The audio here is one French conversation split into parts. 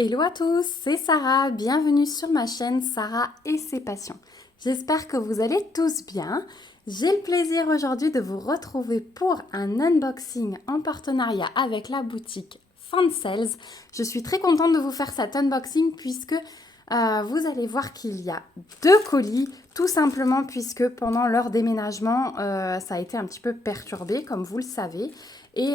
Hello à tous, c'est Sarah, bienvenue sur ma chaîne Sarah et ses passions. J'espère que vous allez tous bien. J'ai le plaisir aujourd'hui de vous retrouver pour un unboxing en partenariat avec la boutique Fansales. Je suis très contente de vous faire cet unboxing puisque vous allez voir qu'il y a deux colis, tout simplement puisque pendant leur déménagement, ça a été un petit peu perturbé, comme vous le savez. Et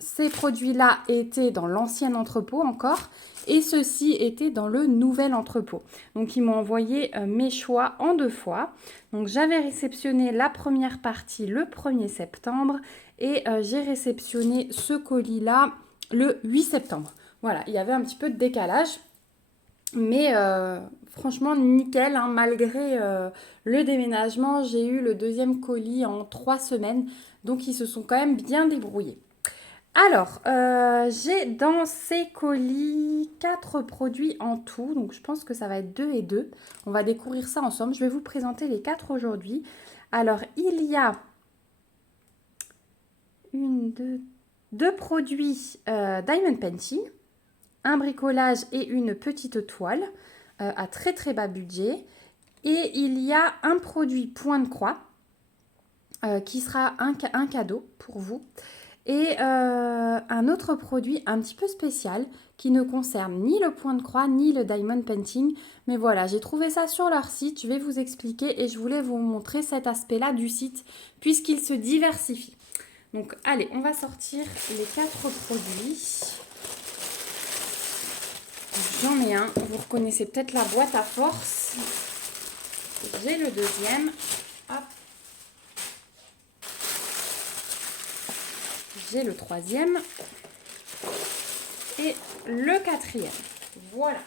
ces produits-là étaient dans l'ancien entrepôt encore et ceux-ci étaient dans le nouvel entrepôt. Donc, ils m'ont envoyé mes choix en deux fois. Donc, j'avais réceptionné la première partie le 1er septembre et j'ai réceptionné ce colis-là le 8 septembre. Voilà, il y avait un petit peu de décalage. Mais franchement, nickel, hein, malgré le déménagement, j'ai eu le deuxième colis en 3 semaines. Donc, ils se sont quand même bien débrouillés. Alors, j'ai dans ces colis 4 produits en tout. Donc, je pense que ça va être 2 et 2. On va découvrir ça ensemble. Je vais vous présenter les 4 aujourd'hui. Alors, il y a deux produits Diamond Painting, un bricolage et une petite toile à très très bas budget. Et il y a un produit point de croix qui sera un cadeau pour vous. Et un autre produit un petit peu spécial qui ne concerne ni le point de croix ni le diamond painting. Mais voilà, j'ai trouvé ça sur leur site. Je vais vous expliquer et je voulais vous montrer cet aspect-là du site puisqu'il se diversifie. Donc allez, on va sortir les 4 produits. J'en ai un. Vous reconnaissez peut-être la boîte à force. J'ai le deuxième. Hop. J'ai le troisième et le quatrième. Voilà.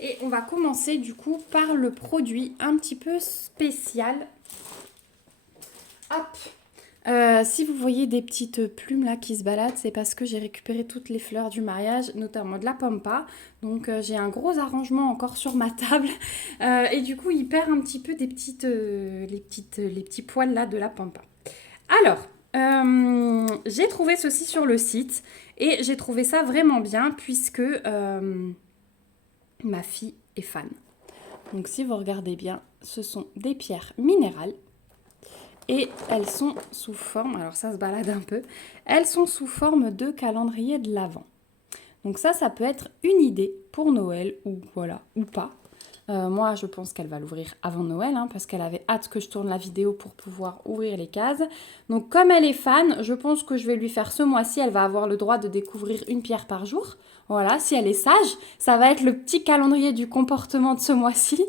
Et on va commencer du coup par le produit un petit peu spécial. Hop. Si vous voyez des petites plumes là qui se baladent, c'est parce que j'ai récupéré toutes les fleurs du mariage, notamment de la pampa. Donc j'ai un gros arrangement encore sur ma table. Et du coup, il perd un petit peu des les petits poils là de la pampa. Alors, j'ai trouvé ceci sur le site et j'ai trouvé ça vraiment bien puisque ma fille est fan. Donc si vous regardez bien, ce sont des pierres minérales et elles sont sous forme, alors ça se balade un peu, elles sont sous forme de calendrier de l'Avent. Donc ça peut être une idée pour Noël ou voilà, ou pas. Moi, je pense qu'elle va l'ouvrir avant Noël, hein, parce qu'elle avait hâte que je tourne la vidéo pour pouvoir ouvrir les cases. Donc, comme elle est fan, je pense que je vais lui faire ce mois-ci. Elle va avoir le droit de découvrir une pierre par jour. Voilà, si elle est sage, ça va être le petit calendrier du comportement de ce mois-ci.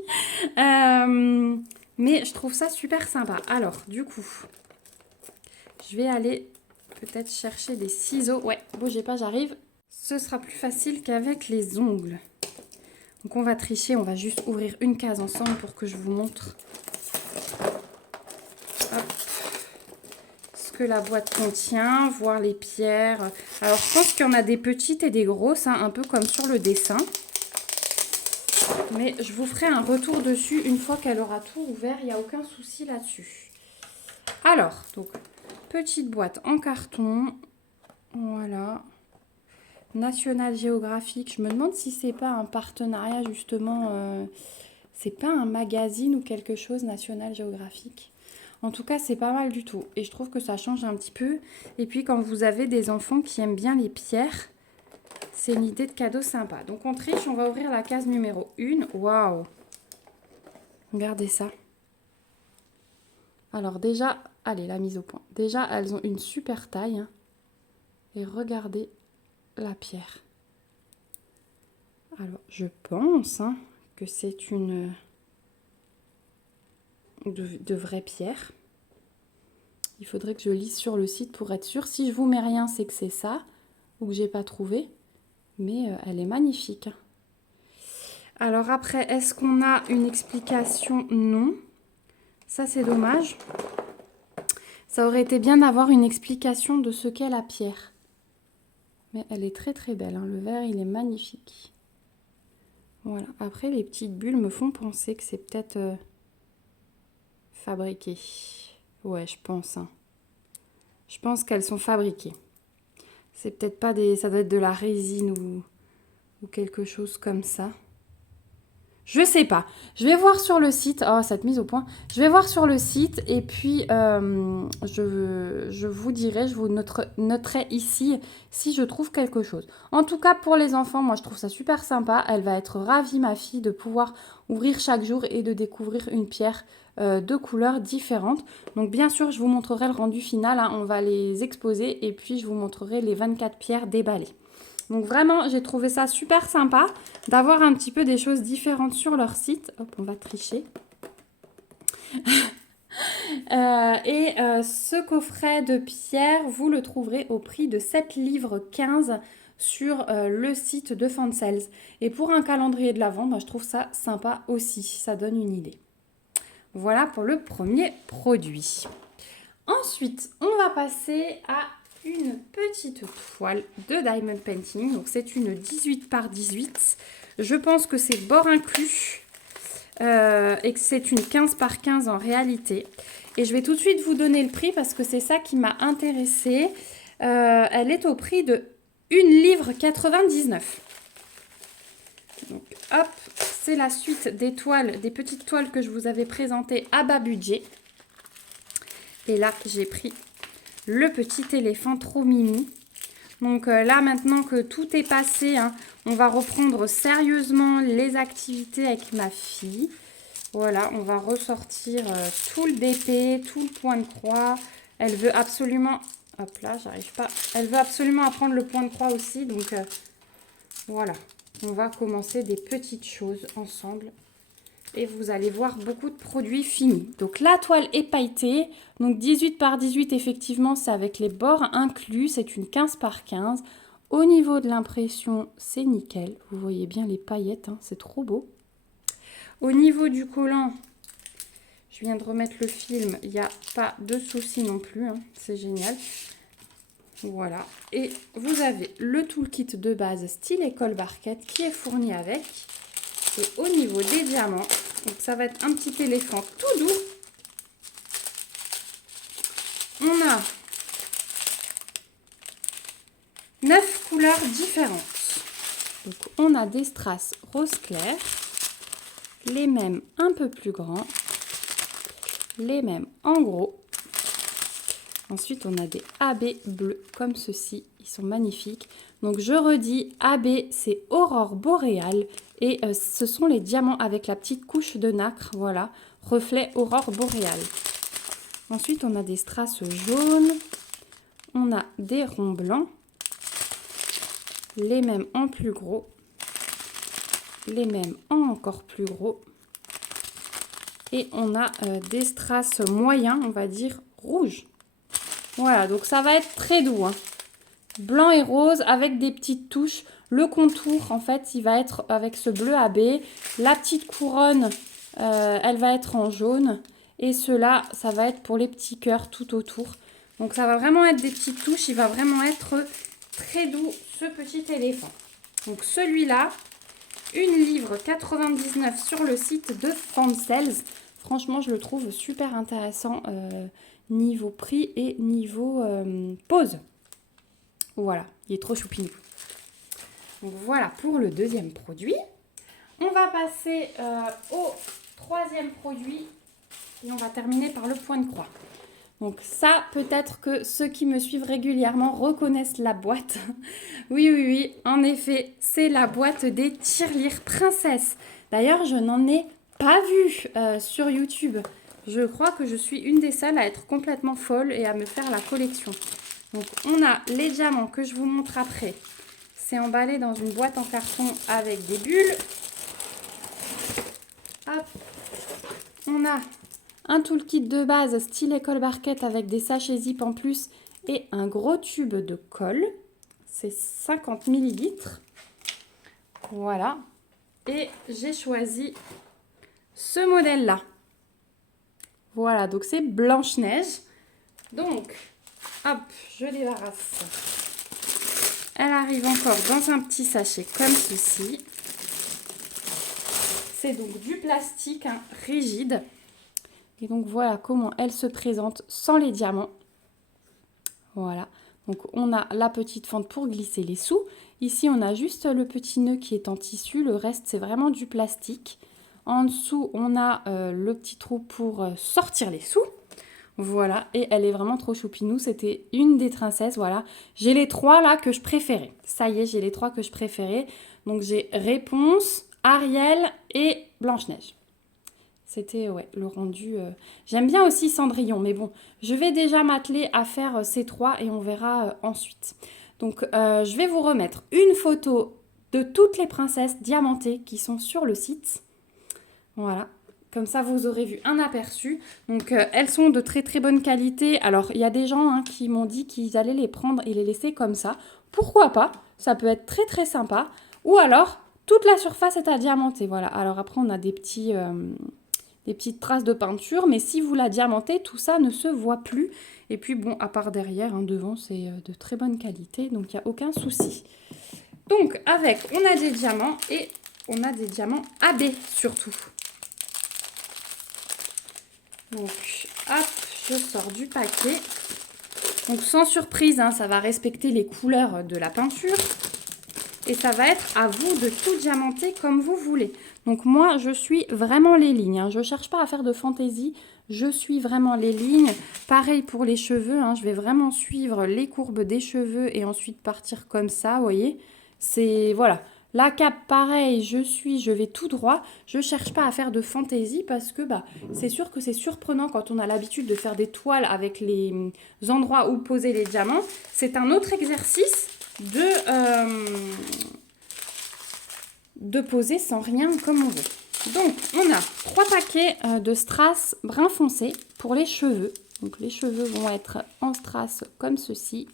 Mais je trouve ça super sympa. Alors, du coup, je vais aller peut-être chercher des ciseaux. Ouais, bougez pas, j'arrive. Ce sera plus facile qu'avec les ongles. Donc on va tricher, on va juste ouvrir une case ensemble pour que je vous montre ce que la boîte contient, voir les pierres. Alors je pense qu'il y en a des petites et des grosses, hein, un peu comme sur le dessin. Mais je vous ferai un retour dessus une fois qu'elle aura tout ouvert, il n'y a aucun souci là-dessus. Alors, donc, petite boîte en carton, voilà. National Geographic, je me demande si c'est pas un partenariat justement, c'est pas un magazine ou quelque chose, National Geographic. En tout cas, c'est pas mal du tout et je trouve que ça change un petit peu. Et puis quand vous avez des enfants qui aiment bien les pierres, c'est une idée de cadeau sympa. Donc on triche, on va ouvrir la case numéro 1. Waouh! Regardez ça. Alors déjà, allez, la mise au point. Déjà, elles ont une super taille, hein. Et regardez la pierre. Alors, je pense que c'est une de vraies pierres. Il faudrait que je lise sur le site pour être sûre. Si je vous mets rien, c'est que c'est ça ou que j'ai pas trouvé. Mais elle est magnifique. Alors après, est-ce qu'on a une explication? Non. Ça, c'est dommage. Ça aurait été bien d'avoir une explication de ce qu'est la pierre. Mais elle est très très belle, hein. Le verre, il est magnifique. Voilà. Après, les petites bulles me font penser que c'est peut-être fabriqué. Ouais, je pense. Hein. Je pense qu'elles sont fabriquées. C'est peut-être pas des... Ça doit être de la résine ou quelque chose comme ça. Je sais pas. Je vais voir sur le site. Oh, cette mise au point. Je vais voir sur le site et puis je vous dirai, je vous noterai ici si je trouve quelque chose. En tout cas, pour les enfants, moi je trouve ça super sympa. Elle va être ravie, ma fille, de pouvoir ouvrir chaque jour et de découvrir une pierre de couleurs différentes. Donc bien sûr, je vous montrerai le rendu final. Hein. On va les exposer et puis je vous montrerai les 24 pierres déballées. Donc vraiment, j'ai trouvé ça super sympa d'avoir un petit peu des choses différentes sur leur site. Hop, on va tricher. Ce coffret de pierre, vous le trouverez au prix de 7 livres 15 sur le site de Fansels. Et pour un calendrier de l'Avent, je trouve ça sympa aussi. Ça donne une idée. Voilà pour le premier produit. Ensuite, on va passer à une petite toile de Diamond Painting. Donc c'est une 18 par 18. Je pense que c'est bord inclus et que c'est une 15 par 15 en réalité. Et je vais tout de suite vous donner le prix parce que c'est ça qui m'a intéressée. Elle est au prix de 1 livre 99. Donc hop, c'est la suite des toiles, des petites toiles que je vous avais présentées à bas budget. Et là, j'ai pris le petit éléphant trop mimi. Donc là, maintenant que tout est passé, hein, on va reprendre sérieusement les activités avec ma fille. Voilà, on va ressortir tout le BP, tout le point de croix. Elle veut absolument... Hop là, j'arrive pas. Elle veut absolument apprendre le point de croix aussi. Donc voilà, on va commencer des petites choses ensemble. Et vous allez voir beaucoup de produits finis. Donc la toile est pailletée. Donc 18 par 18, effectivement, c'est avec les bords inclus. C'est une 15 par 15. Au niveau de l'impression, c'est nickel. Vous voyez bien les paillettes, hein, c'est trop beau. Au niveau du collant, je viens de remettre le film. Il n'y a pas de souci non plus. Hein, c'est génial. Voilà. Et vous avez le toolkit de base style école barquette qui est fourni avec. Et au niveau des diamants, donc ça va être un petit éléphant tout doux. On a 9 couleurs différentes. Donc on a des strass rose clair, les mêmes un peu plus grands, les mêmes en gros. Ensuite on a des AB bleus comme ceci, ils sont magnifiques. Donc je redis, AB c'est aurore boréale. Et ce sont les diamants avec la petite couche de nacre, voilà, reflet aurore boréale. Ensuite, on a des strass jaunes, on a des ronds blancs, les mêmes en plus gros, les mêmes en encore plus gros. Et on a des strass moyens, on va dire, rouges. Voilà, donc ça va être très doux, hein. Blanc et rose avec des petites touches. Le contour, en fait, il va être avec ce bleu AB. La petite couronne, elle va être en jaune. Et ceux-là, ça va être pour les petits cœurs tout autour. Donc, ça va vraiment être des petites touches. Il va vraiment être très doux, ce petit éléphant. Donc, celui-là, 1 livre 99 sur le site de Fansels. Franchement, je le trouve super intéressant niveau prix et niveau pose. Voilà, il est trop choupinou. Donc voilà pour le deuxième produit. On va passer au troisième produit et on va terminer par le point de croix. Donc ça, peut-être que ceux qui me suivent régulièrement reconnaissent la boîte. Oui, en effet, c'est la boîte des tirelires princesses. D'ailleurs, je n'en ai pas vu sur YouTube. Je crois que je suis une des seules à être complètement folle et à me faire la collection. Donc, on a les diamants que je vous montre après. C'est emballé dans une boîte en carton avec des bulles. Hop. On a un toolkit de base style école barquette avec des sachets zip en plus et un gros tube de colle. C'est 50 ml. Voilà. Et j'ai choisi ce modèle-là. Voilà, donc c'est Blanche-Neige. Donc, hop, je débarrasse. Elle arrive encore dans un petit sachet comme ceci. C'est donc du plastique rigide. Et donc voilà comment elle se présente sans les diamants. Voilà. Donc on a la petite fente pour glisser les sous. Ici on a juste le petit nœud qui est en tissu, le reste c'est vraiment du plastique. En dessous on a le petit trou pour sortir les sous. Voilà, et elle est vraiment trop choupinou, c'était une des princesses, voilà. J'ai les 3 là que je préférais. Ça y est, j'ai les 3 que je préférais. Donc j'ai Réponse, Ariel et Blanche-Neige. C'était ouais, le rendu. J'aime bien aussi Cendrillon, mais bon, je vais déjà m'atteler à faire ces 3 et on verra ensuite. Donc je vais vous remettre une photo de toutes les princesses diamantées qui sont sur le site. Voilà. Comme ça, vous aurez vu un aperçu. Donc, elles sont de très très bonne qualité. Alors, il y a des gens qui m'ont dit qu'ils allaient les prendre et les laisser comme ça. Pourquoi pas? Ça peut être très très sympa. Ou alors, toute la surface est à diamanter. Voilà. Alors après, on a des petites traces de peinture. Mais si vous la diamantez, tout ça ne se voit plus. Et puis, bon, à part derrière, devant, c'est de très bonne qualité. Donc, il n'y a aucun souci. Donc, avec, on a des diamants et on a des diamants AB surtout. Donc, hop, je sors du paquet. Donc, sans surprise, ça va respecter les couleurs de la peinture. Et ça va être à vous de tout diamanter comme vous voulez. Donc, moi, je suis vraiment les lignes. Je ne cherche pas à faire de fantaisie. Je suis vraiment les lignes. Pareil pour les cheveux. Je vais vraiment suivre les courbes des cheveux et ensuite partir comme ça, vous voyez. C'est, voilà. La cape, pareil, je vais tout droit. Je ne cherche pas à faire de fantaisie parce que c'est sûr que c'est surprenant quand on a l'habitude de faire des toiles avec les endroits où poser les diamants. C'est un autre exercice de poser sans rien comme on veut. Donc, on a 3 paquets de strass brun foncé pour les cheveux. Donc, les cheveux vont être en strass comme ceci.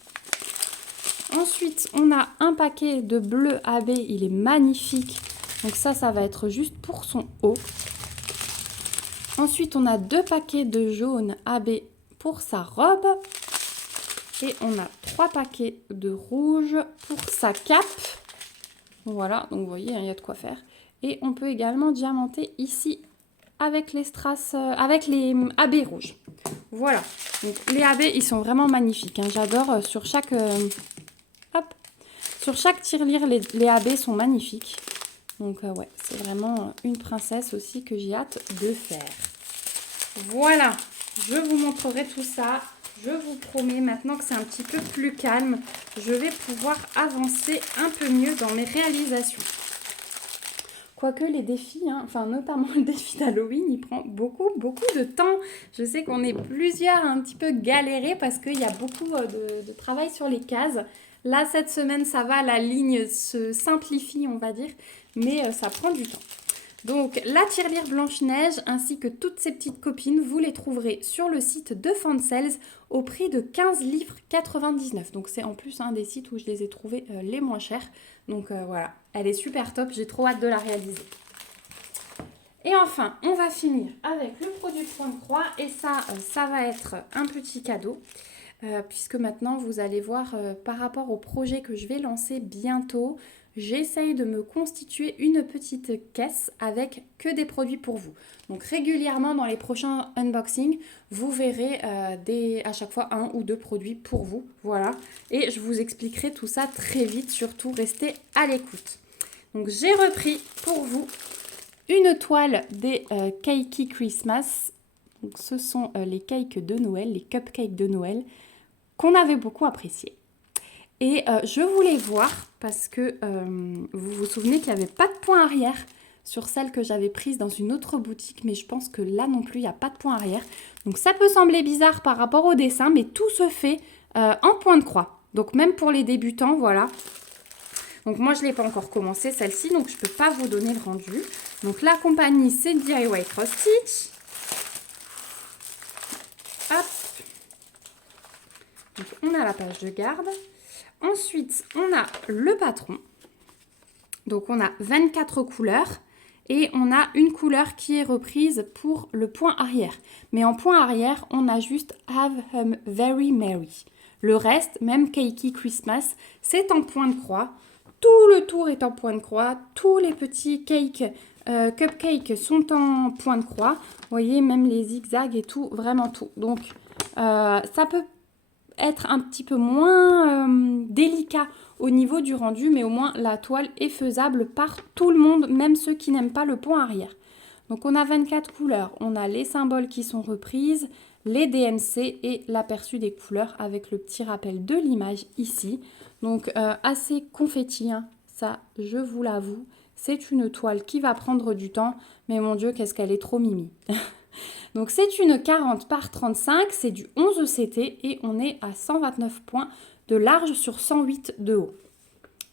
Ensuite, on a un paquet de bleu AB, il est magnifique. Donc ça va être juste pour son haut. Ensuite, on a 2 paquets de jaune AB pour sa robe. Et on a 3 paquets de rouge pour sa cape. Voilà, donc vous voyez, il y a de quoi faire. Et on peut également diamanter ici avec les strass, avec les AB rouges. Voilà, donc les AB, ils sont vraiment magnifiques. J'adore sur chaque... Sur chaque tirelire, les AB sont magnifiques. Donc ouais, c'est vraiment une princesse aussi que j'ai hâte de faire. Voilà, je vous montrerai tout ça. Je vous promets, maintenant que c'est un petit peu plus calme, je vais pouvoir avancer un peu mieux dans mes réalisations. Quoique les défis, notamment le défi d'Halloween, il prend beaucoup de temps. Je sais qu'on est plusieurs à un petit peu galérer parce qu'il y a beaucoup de travail sur les cases. Là, cette semaine, ça va, la ligne se simplifie, on va dire, mais ça prend du temps. Donc, la tirelire Blanche-Neige ainsi que toutes ces petites copines, vous les trouverez sur le site de Fansales au prix de 15,99 livres. Donc, c'est en plus un des sites où je les ai trouvés les moins chers. Donc, voilà, elle est super top, j'ai trop hâte de la réaliser. Et enfin, on va finir avec le produit point de croix et ça va être un petit cadeau. Puisque maintenant vous allez voir par rapport au projet que je vais lancer bientôt, j'essaye de me constituer une petite caisse avec que des produits pour vous. Donc régulièrement dans les prochains unboxings, vous verrez à chaque fois 1 ou 2 produits pour vous. Voilà, et je vous expliquerai tout ça très vite, surtout restez à l'écoute. Donc j'ai repris pour vous une toile des Cakey Christmas. Donc, ce sont les cakes de Noël, les cupcakes de Noël, qu'on avait beaucoup apprécié. Et je voulais voir, parce que vous vous souvenez qu'il n'y avait pas de point arrière sur celle que j'avais prise dans une autre boutique, mais je pense que là non plus, il n'y a pas de point arrière. Donc ça peut sembler bizarre par rapport au dessin, mais tout se fait en point de croix. Donc même pour les débutants, voilà. Donc moi, je ne l'ai pas encore commencé, celle-ci, donc je ne peux pas vous donner le rendu. Donc la compagnie, c'est DIY Cross Stitch. Hop. Donc, on a la page de garde. Ensuite, on a le patron. Donc, on a 24 couleurs. Et on a une couleur qui est reprise pour le point arrière. Mais en point arrière, on a juste Have Him Very Merry. Le reste, même Cakey Christmas, c'est en point de croix. Tout le tour est en point de croix. Tous les petits cupcakes sont en point de croix. Vous voyez, même les zigzags et tout, vraiment tout. Donc, ça peut être un petit peu moins délicat au niveau du rendu, mais au moins la toile est faisable par tout le monde, même ceux qui n'aiment pas le point arrière. Donc on a 24 couleurs, on a les symboles qui sont reprises, les DMC et l'aperçu des couleurs avec le petit rappel de l'image ici. Donc assez confetti, hein, ça je vous l'avoue. C'est une toile qui va prendre du temps, mais mon Dieu, qu'est-ce qu'elle est trop mimi. Donc c'est une 40 par 35, c'est du 11 ECT et on est à 129 points de large sur 108 de haut.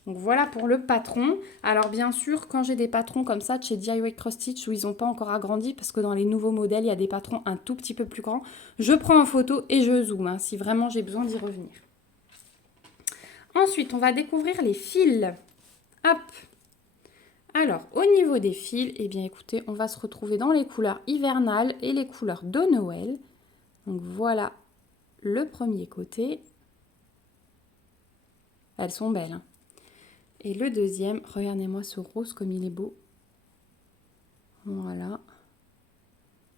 Donc voilà pour le patron. Alors bien sûr, quand j'ai des patrons comme ça de chez DIY Cross Stitch où ils n'ont pas encore agrandi, parce que dans les nouveaux modèles, il y a des patrons un tout petit peu plus grands, je prends en photo et je zoome, hein, si vraiment j'ai besoin d'y revenir. Ensuite, on va découvrir les fils. Hop. Alors, au niveau des fils, eh bien écoutez, on va se retrouver dans les couleurs hivernales et les couleurs de Noël. Donc voilà le premier côté. Elles sont belles, hein. Et le deuxième, regardez-moi ce rose comme il est beau. Voilà.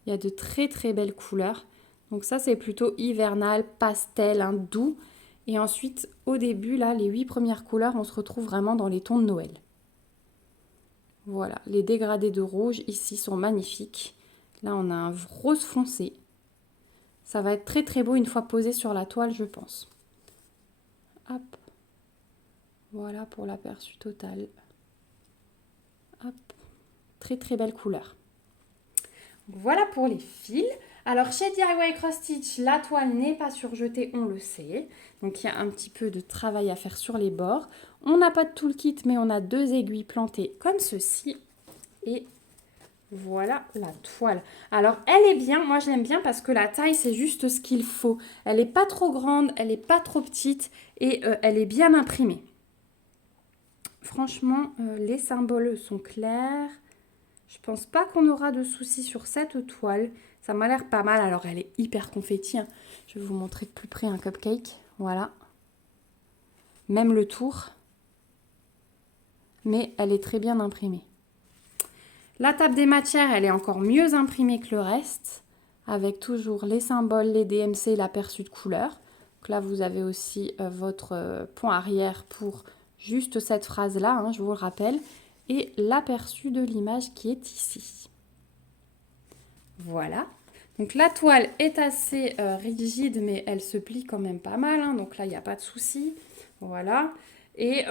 Il y a de très très belles couleurs. Donc ça c'est plutôt hivernal, pastel, hein, doux. Et ensuite au début là, les 8 premières couleurs, on se retrouve vraiment dans les tons de Noël. Voilà, les dégradés de rouge ici sont magnifiques. Là on a un rose foncé. Ça va être très très beau une fois posé sur la toile, je pense. Hop. Voilà pour l'aperçu total. Hop. Très très belle couleur. Voilà pour les fils. Alors chez DIY Cross Stitch, la toile n'est pas surjetée, on le sait. Donc il y a un petit peu de travail à faire sur les bords. On n'a pas de toolkit, mais on a 2 aiguilles plantées comme ceci. Et voilà la toile. Alors elle est bien, moi je l'aime bien parce que la taille c'est juste ce qu'il faut. Elle n'est pas trop grande, elle n'est pas trop petite et elle est bien imprimée. Franchement, les symboles sont clairs. Je pense pas qu'on aura de soucis sur cette toile. Ça m'a l'air pas mal. Alors, elle est hyper confetti, hein. Je vais vous montrer de plus près un cupcake. Voilà. Même le tour. Mais elle est très bien imprimée. La table des matières, elle est encore mieux imprimée que le reste. Avec toujours les symboles, les DMC, l'aperçu de couleur. Donc là, vous avez aussi votre point arrière pour juste cette phrase-là, hein, je vous le rappelle. Et l'aperçu de l'image qui est ici. Voilà. Donc la toile est assez rigide, mais elle se plie quand même pas mal, hein, donc là, il n'y a pas de souci. Voilà. Et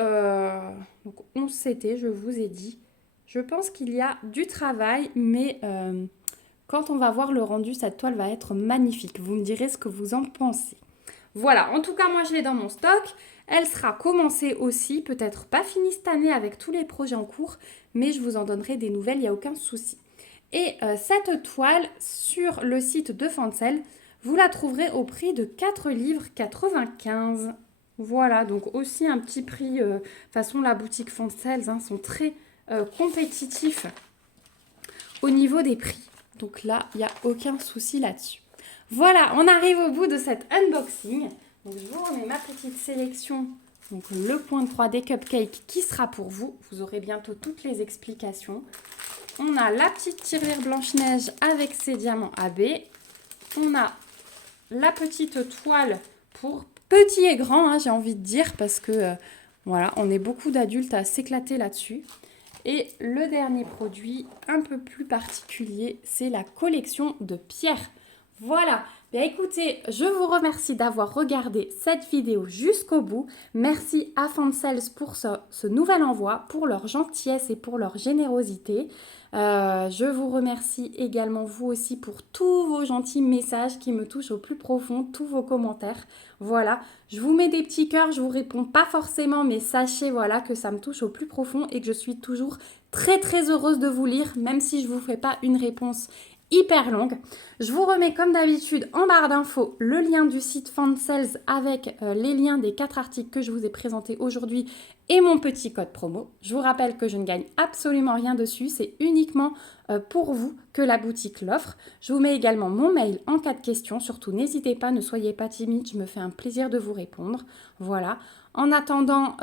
donc 11 CT, je vous ai dit. Je pense qu'il y a du travail, mais quand on va voir le rendu, cette toile va être magnifique. Vous me direz ce que vous en pensez. Voilà, en tout cas, moi, je l'ai dans mon stock. Elle sera commencée aussi, peut-être pas finie cette année avec tous les projets en cours, mais je vous en donnerai des nouvelles, il n'y a aucun souci. Et cette toile, sur le site de Fancel, vous la trouverez au prix de 4,95 livres. Voilà, donc aussi un petit prix, façon la boutique Fancel, hein, sont très compétitifs au niveau des prix. Donc là, il n'y a aucun souci là-dessus. Voilà, on arrive au bout de cet unboxing. Donc je vous remets ma petite sélection, donc le point de croix des cupcakes qui sera pour vous. Vous aurez bientôt toutes les explications. On a la petite tirelire Blanche-Neige avec ses diamants AB. On a la petite toile pour petits et grands, hein, j'ai envie de dire, parce que voilà, on est beaucoup d'adultes à s'éclater là-dessus. Et le dernier produit, un peu plus particulier, c'est la collection de pierres. Voilà, bien écoutez, je vous remercie d'avoir regardé cette vidéo jusqu'au bout. Merci à Fancel pour ce nouvel envoi, pour leur gentillesse et pour leur générosité. Je vous remercie également vous aussi pour tous vos gentils messages qui me touchent au plus profond, tous vos commentaires. Voilà, je vous mets des petits cœurs, je vous réponds pas forcément, mais sachez voilà que ça me touche au plus profond et que je suis toujours très très heureuse de vous lire, même si je ne vous fais pas une réponse hyper longue. Je vous remets comme d'habitude en barre d'infos le lien du site Fancel avec les liens des 4 articles que je vous ai présentés aujourd'hui et mon petit code promo. Je vous rappelle que je ne gagne absolument rien dessus, c'est uniquement pour vous que la boutique l'offre. Je vous mets également mon mail en cas de questions, surtout n'hésitez pas, ne soyez pas timide, je me fais un plaisir de vous répondre. Voilà. En attendant,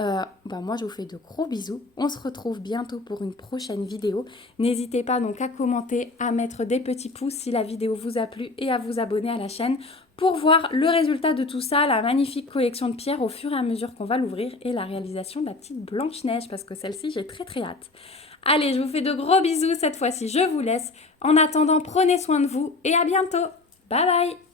moi je vous fais de gros bisous. On se retrouve bientôt pour une prochaine vidéo. N'hésitez pas donc à commenter, à mettre des petits pouces si la vidéo vous a plu et à vous abonner à la chaîne pour voir le résultat de tout ça, la magnifique collection de pierres au fur et à mesure qu'on va l'ouvrir et la réalisation de la petite Blanche-Neige parce que celle-ci, j'ai très très hâte. Allez, je vous fais de gros bisous cette fois-ci, je vous laisse. En attendant, prenez soin de vous et à bientôt. Bye bye!